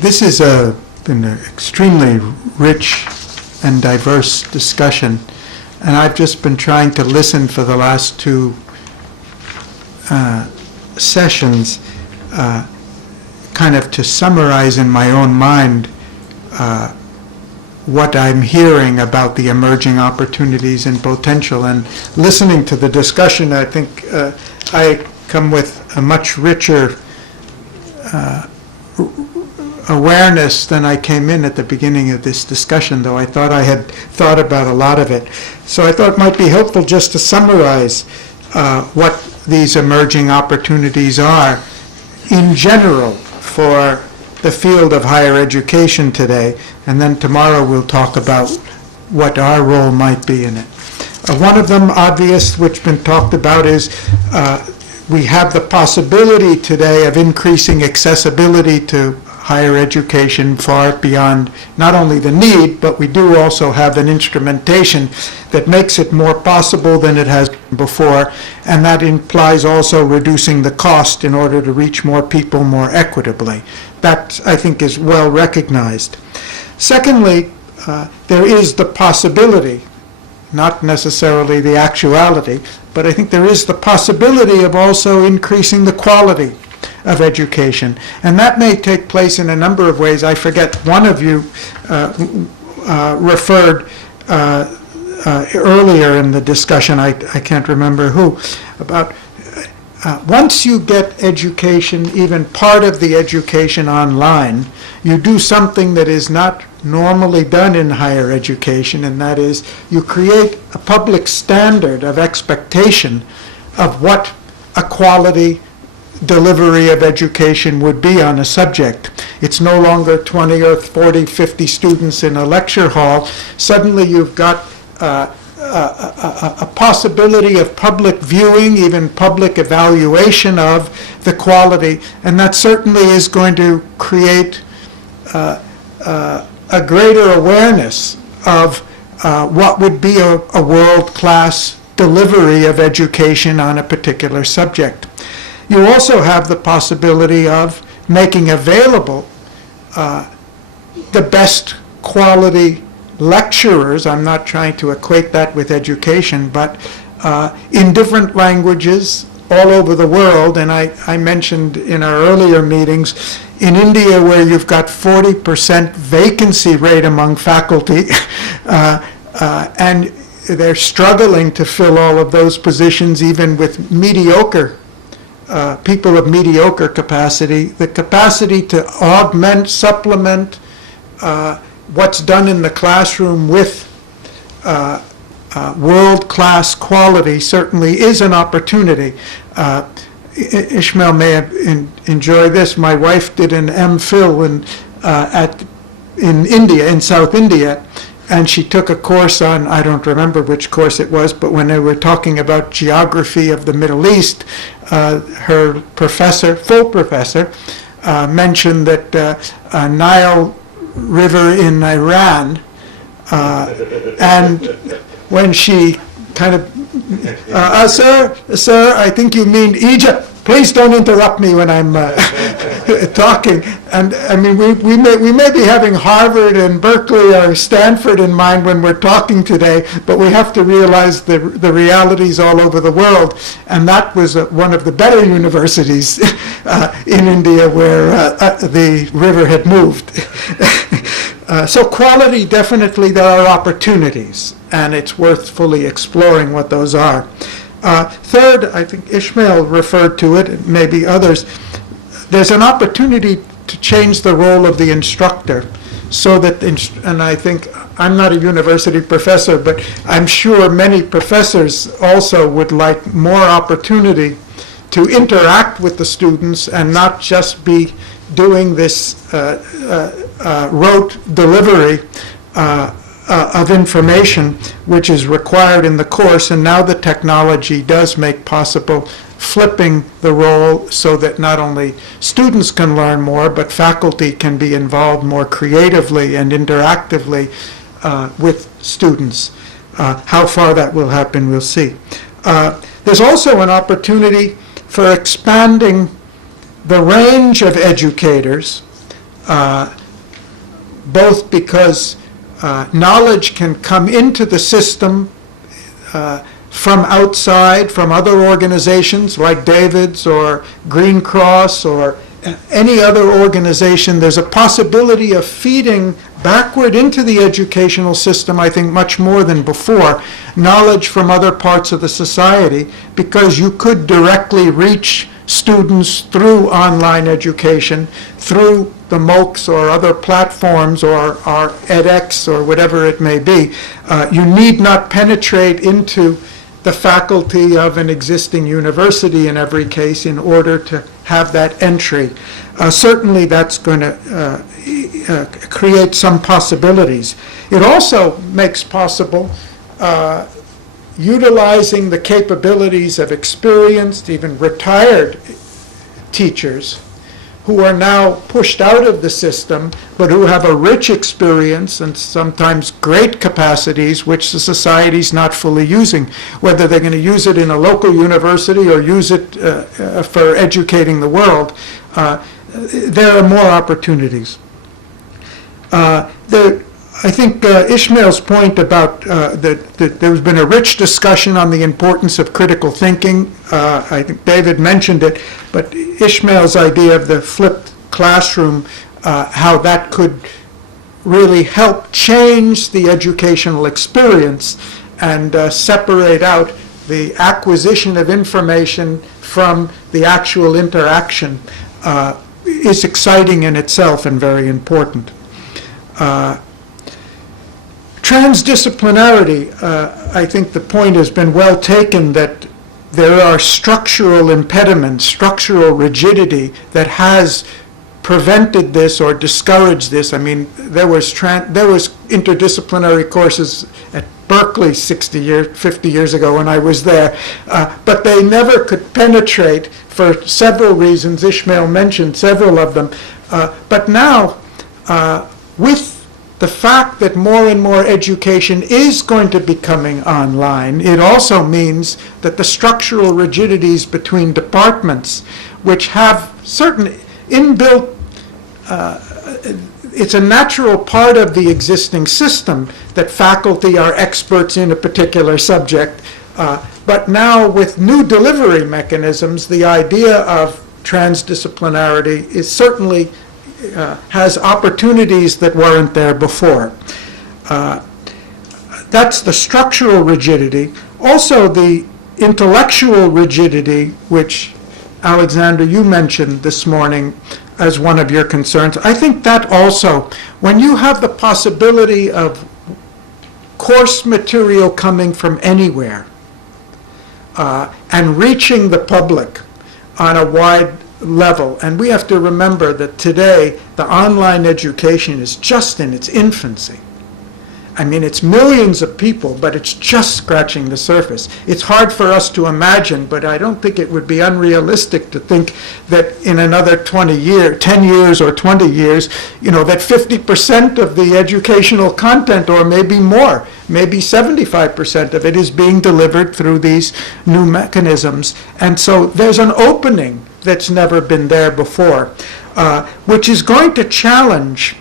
This has been an extremely rich and diverse discussion, and I've just been trying to listen for the last two sessions, kind of to summarize in my own mind what I'm hearing about the emerging opportunities and potential. And listening to the discussion, I think I come with a much richer awareness than I came in at the beginning of this discussion, though I thought I had thought about a lot of it. So I thought it might be helpful just to summarize what these emerging opportunities are in general for the field of higher education today, and then tomorrow we'll talk about what our role might be in it. One of them, obvious, which has been talked about, is we have the possibility today of increasing accessibility to higher education far beyond not only the need, but we do also have an instrumentation that makes it more possible than it has been before, and that implies also reducing the cost in order to reach more people more equitably. That, I think, is well recognized. Secondly, there is the possibility, not necessarily the actuality, but I think there is the possibility of also increasing the quality of education. And that may take place in a number of ways. I forget, one of you referred earlier in the discussion, I can't remember who, about once you get education, even part of the education online, you do something that is not normally done in higher education, and that is you create a public standard of expectation of what a quality delivery of education would be on a subject. It's no longer 20 or 40, 50 students in a lecture hall. Suddenly you've got a possibility of public viewing, even public evaluation of the quality, and that certainly is going to create a greater awareness of what would be a world-class delivery of education on a particular subject. You also have the possibility of making available the best quality lecturers. I'm not trying to equate that with education, but in different languages all over the world. And I mentioned in our earlier meetings, in India, where you've got 40% vacancy rate among faculty, and they're struggling to fill all of those positions, even with mediocre people of mediocre capacity, the capacity to augment, supplement what's done in the classroom with world-class quality certainly is an opportunity. Ishmael may have enjoyed this. My wife did an MPhil in India, in South India, and she took a course on, I don't remember which course it was, but when they were talking about geography of the Middle East, her professor, full professor, mentioned that Nile River in Iran, and when she kind of, sir, I think you mean Egypt. Please don't interrupt me when I'm talking. And I mean, we may be having Harvard and Berkeley or Stanford in mind when we're talking today, but we have to realize the realities all over the world. And that was one of the better universities in India where the river had moved. So quality, definitely there are opportunities, and it's worth fully exploring what those are. Third, I think Ishmael referred to it, and maybe others, there's an opportunity to change the role of the instructor so that, and I think, I'm not a university professor, but I'm sure many professors also would like more opportunity to interact with the students and not just be doing this rote delivery of information which is required in the course. And now the technology does make possible flipping the role so that not only students can learn more, but faculty can be involved more creatively and interactively with students. How far that will happen, we'll see. There's also an opportunity for expanding the range of educators both because knowledge can come into the system from outside, from other organizations like David's or Green Cross or any other organization. There's a possibility of feeding backward into the educational system, I think, much more than before, knowledge from other parts of the society, because you could directly reach students through online education, through the MOOCs or other platforms or edX or whatever it may be. You need not penetrate into the faculty of an existing university in every case in order to have that entry. Certainly that's going to create some possibilities. It also makes possible utilizing the capabilities of experienced, even retired teachers who are now pushed out of the system, but who have a rich experience and sometimes great capacities which the society's not fully using. Whether they're going to use it in a local university or use it for educating the world, there are more opportunities. I think Ishmael's point about that there's been a rich discussion on the importance of critical thinking. I think David mentioned it, but Ishmael's idea of the flipped classroom, how that could really help change the educational experience and separate out the acquisition of information from the actual interaction, is exciting in itself and very important. Transdisciplinarity, I think the point has been well taken that there are structural impediments, structural rigidity that has prevented this or discouraged this. I mean, there was interdisciplinary courses at Berkeley 50 years ago when I was there, but they never could penetrate for several reasons. Ishmael mentioned several of them. But now, with the fact that more and more education is going to be coming online, it also means that the structural rigidities between departments, which have certain inbuilt, it's a natural part of the existing system that faculty are experts in a particular subject, but now with new delivery mechanisms, the idea of transdisciplinarity is certainly has opportunities that weren't there before. That's the structural rigidity. Also the intellectual rigidity, which Alexandria, you mentioned this morning as one of your concerns. I think that also, when you have the possibility of course material coming from anywhere and reaching the public on a wide level, and we have to remember that today the online education is just in its infancy. I mean, it's millions of people, but it's just scratching the surface. It's hard for us to imagine, but I don't think it would be unrealistic to think that in another 10 years or 20 years, that 50% of the educational content, or maybe more, maybe 75% of it, is being delivered through these new mechanisms. And so there's an opening that's never been there before, which is going to challenge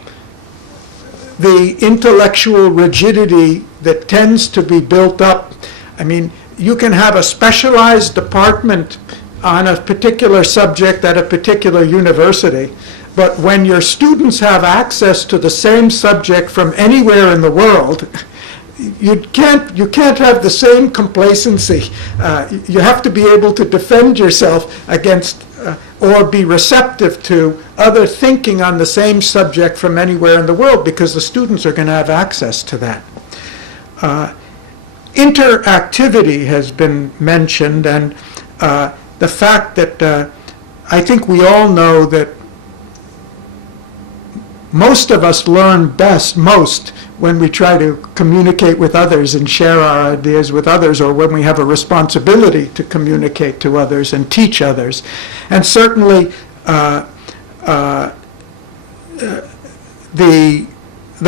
the intellectual rigidity that tends to be built up. I mean, you can have a specialized department on a particular subject at a particular university, but when your students have access to the same subject from anywhere in the world, you can't have the same complacency. You have to be able to defend yourself against or be receptive to other thinking on the same subject from anywhere in the world, because the students are going to have access to that. Interactivity has been mentioned, and the fact that I think we all know that most of us learn most when we try to communicate with others and share our ideas with others, or when we have a responsibility to communicate to others and teach others. And certainly the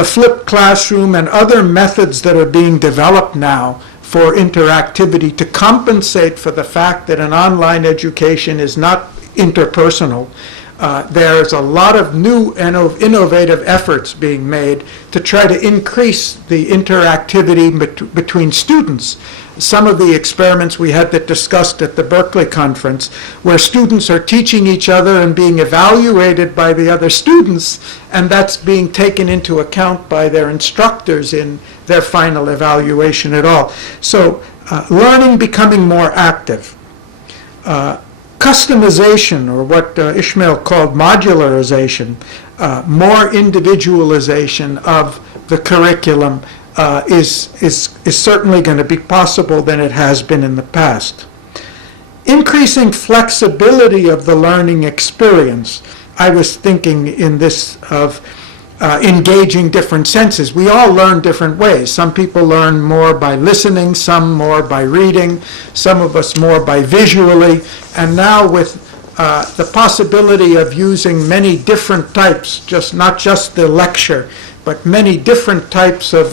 flipped classroom and other methods that are being developed now for interactivity to compensate for the fact that an online education is not interpersonal, There's a lot of new and innovative efforts being made to try to increase the interactivity between students. Some of the experiments we had that discussed at the Berkeley conference, where students are teaching each other and being evaluated by the other students, and that's being taken into account by their instructors in their final evaluation at all. So learning becoming more active. Customization, or what Ishmael called modularization, more individualization of the curriculum is certainly going to be possible than it has been in the past. Increasing flexibility of the learning experience. I was thinking in this of engaging different senses. We all learn different ways. Some people learn more by listening, some more by reading, some of us more by visually, and now with the possibility of using many different types, not just the lecture, but many different types of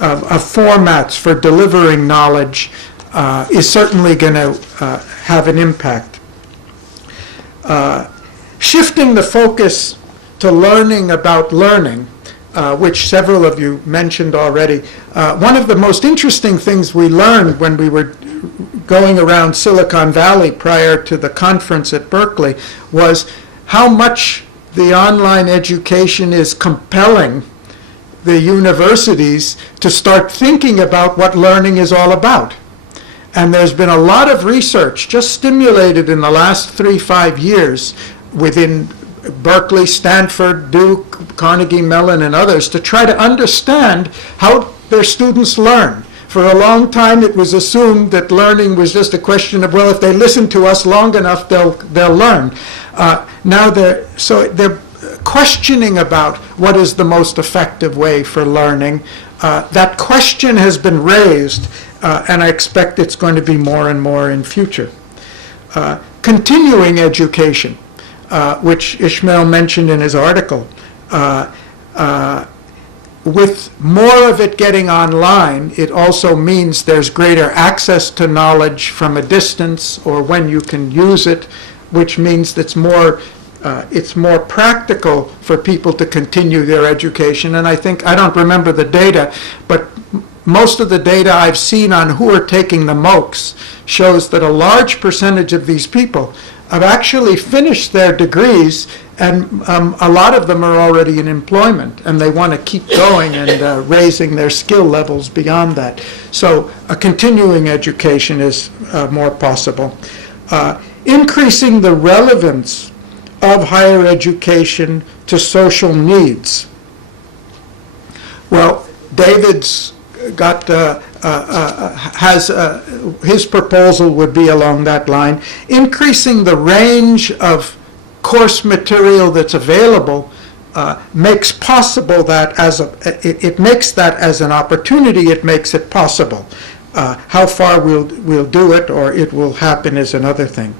formats for delivering knowledge is certainly going to have an impact. Shifting the focus to learning about learning, which several of you mentioned already. One of the most interesting things we learned when we were going around Silicon Valley prior to the conference at Berkeley was how much the online education is compelling the universities to start thinking about what learning is all about. And there's been a lot of research just stimulated in the last 3-5 years within Berkeley, Stanford, Duke, Carnegie Mellon, and others to try to understand how their students learn. For a long time, it was assumed that learning was just a question of, well, if they listen to us long enough, they'll learn. Now they're questioning about what is the most effective way for learning. That question has been raised, and I expect it's going to be more and more in future. Continuing education. Which Ishmael mentioned in his article. With more of it getting online, it also means there's greater access to knowledge from a distance or when you can use it, which means that it's more practical for people to continue their education. And I don't remember the data, but most of the data I've seen on who are taking the MOOCs shows that a large percentage of these people have actually finished their degrees, and a lot of them are already in employment, and they want to keep going and raising their skill levels beyond that. So a continuing education is more possible. Increasing the relevance of higher education to social needs. Well, David's got his proposal would be along that line. Increasing the range of course material that's available makes possible that it makes that as an opportunity. It makes it possible. How far we'll do it or it will happen is another thing.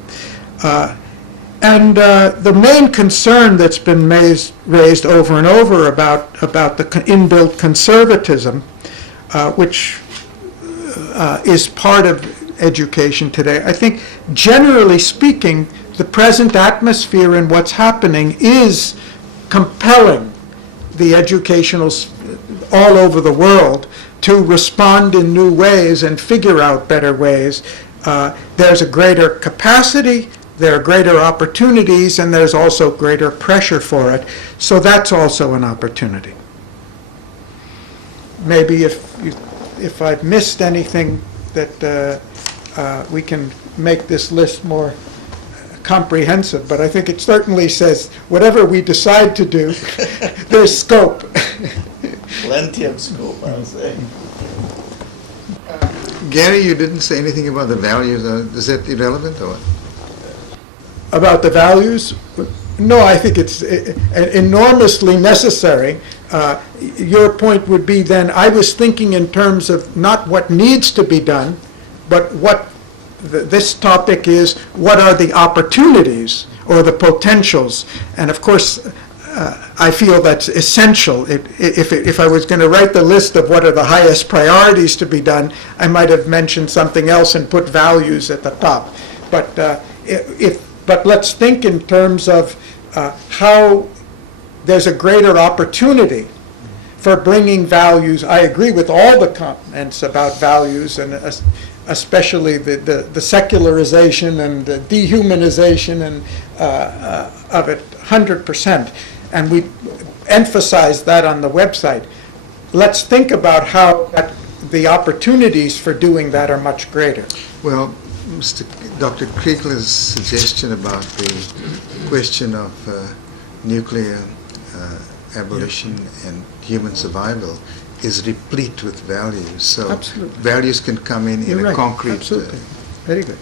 And the main concern that's been raised over and over about the inbuilt conservatism, which is part of education today. I think, generally speaking, the present atmosphere and what's happening is compelling the educationals all over the world to respond in new ways and figure out better ways. There's a greater capacity, there are greater opportunities, and there's also greater pressure for it. So that's also an opportunity. Maybe if I've missed anything that we can make this list more comprehensive, but I think it certainly says whatever we decide to do, there's scope. Plenty of scope, I would say. Garry, you didn't say anything about the values. Is that irrelevant or what? About the values? No, I think it's enormously necessary. Your point would be then, I was thinking in terms of not what needs to be done, but what this topic is, what are the opportunities or the potentials? And of course, I feel that's essential. If I was going to write the list of what are the highest priorities to be done, I might have mentioned something else and put values at the top. But let's think in terms of how there's a greater opportunity for bringing values. I agree with all the comments about values, and especially the secularization and the dehumanization and of it 100%. And we emphasize that on the website. Let's think about how the opportunities for doing that are much greater. Well, Dr. Kriegler's suggestion about the question of nuclear abolition and human survival is replete with values. So Absolutely. values can come in You're a right. concrete Absolutely. Very good.